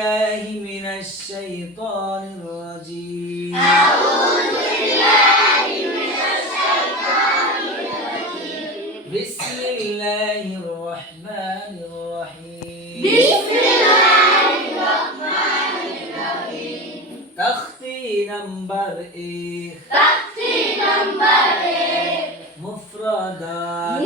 بالله من الشيطان الرجيم أعوذ بالله من الشيطان الرجيم بسم الله الرحمن الرحيم بسم الله الرحمن الرحيم تختي نمبر 1 تختي نمبر 1 مفردات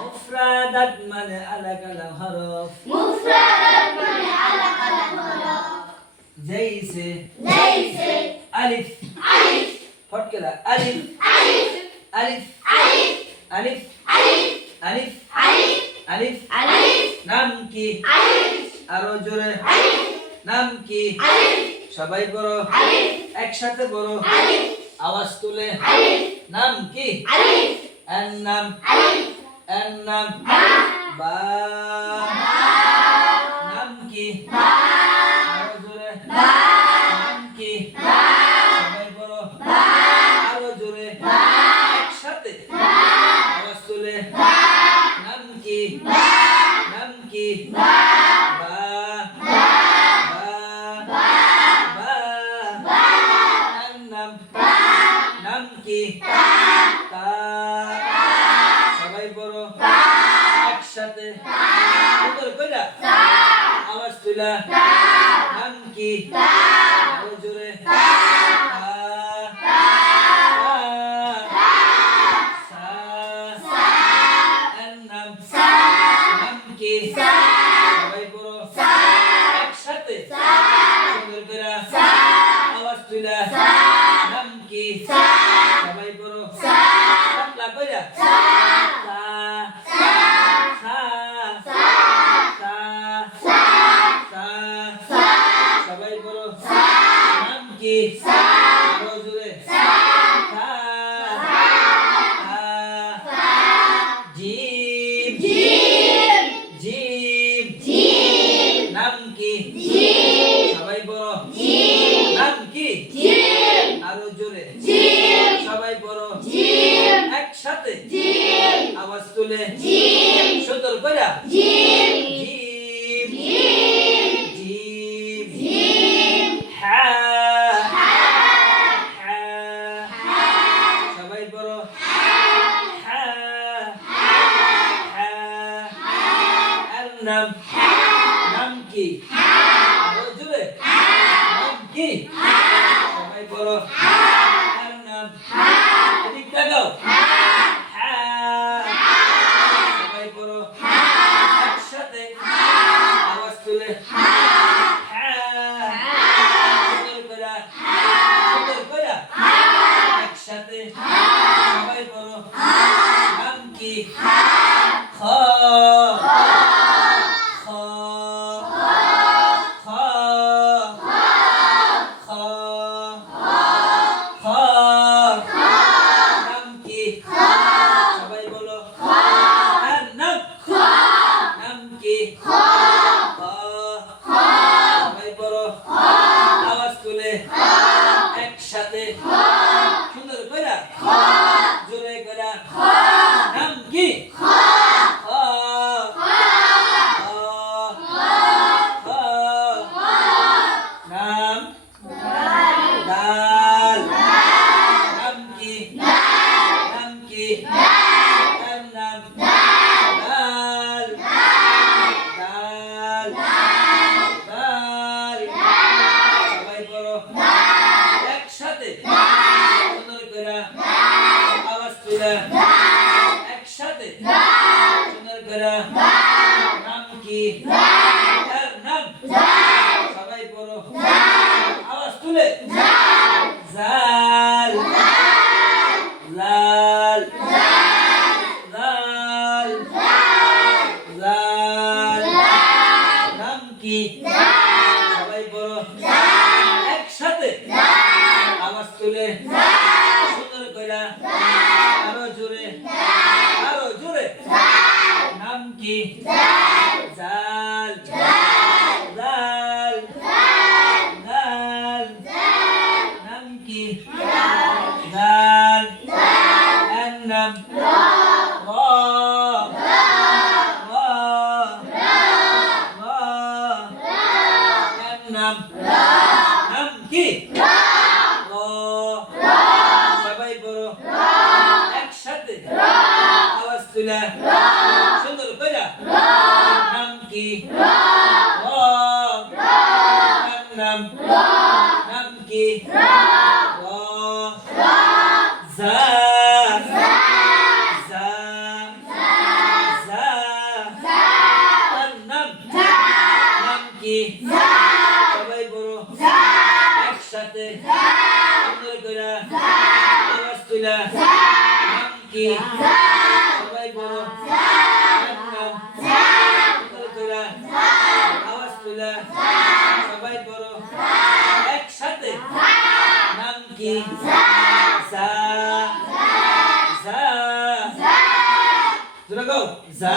مفردات মানে अलग अलग हरफ مفردات من علق الحروف जैसे जैसे अलिफ ألف फट के ला अलिफ ألف अलिफ ألف अलिफ ألف अलिफ ألف अलिफ ألف নাম কি ألف আরো জোরে ألف নাম কি ألف সবাই বড় ألف একসাথে বড় ألف আওয়াজ তুলে ألف নাম কি ألف এর নাম ألف এর নাম বা নাম কি আরো জোরে নাম কি সবাই বড় আরো জোরে একসাথে আওয়াজ তুলে নাম কি নাম কি বা এর নাম নাম কি তা সবাই বড় একসাথে সুন্দর কইরা আওয়াজ তুলা নাম কি আরো জোরে তা সা এর নাম নাম কি সবাই বড় একসাথে সুন্দর কইরা আওয়াজ তুলা নাম কি সবাই বড় পাতলা কইরা সা সবাই বড় নাম কি আরো জোরে জিম জিম নাম কি সবাই বড় নাম কি আরো জোরে সবাই বড় একসাথে আওয়াজ তুলে সুন্দর কইরা জিম জিম হা সবাই বড় হা এর নাম নাম কি আরো জোরে নাম কি সবাই বড় এর নাম এদিক তাকাও সবাই বড় একসাথে আওয়াজ তুলে সুন্দর কইরা একসাথে সবাই বড় নাম কি খ খ খ খ খ নাম কি সবাই বলো আর নাম নাম কি খ সবাই বলো আওয়াজ তুলে একসাথে সুন্দর কইরা জোরে কইরা নাম কি খ নাম দাল নাম কি নাম কি এর নাম দাল দাল দাল সবাই বড় একসাথে সুন্দর করে আওয়াজ তুলে একসাথে সুন্দর করে নাম কি এর নাম সবাই বড় আওয়াজ তুলে জাল লাল লাল লাল নাম কি সবাই বড় একসাথে আওয়াজ তুলে সুন্দর কইরা আরো জোরে নাম কি জাল লাল লাল নাম কি জাল এর নাম নাম নাম কি র সবাই বড় একসাথে আওয়াজ তুলে সুন্দর কইরা নাম কি র নাম নাম কি র যা যা যা তার নাম নাম কি সবাই বড় একসাথে সুন্দর কইরা আওয়াজ তুলে নাম কি সবাই বড় নাম সুন্দর কইরা আওয়াজ তুলে সবাই বড় একসাথে নাম কি যা যা জোরে গাও যা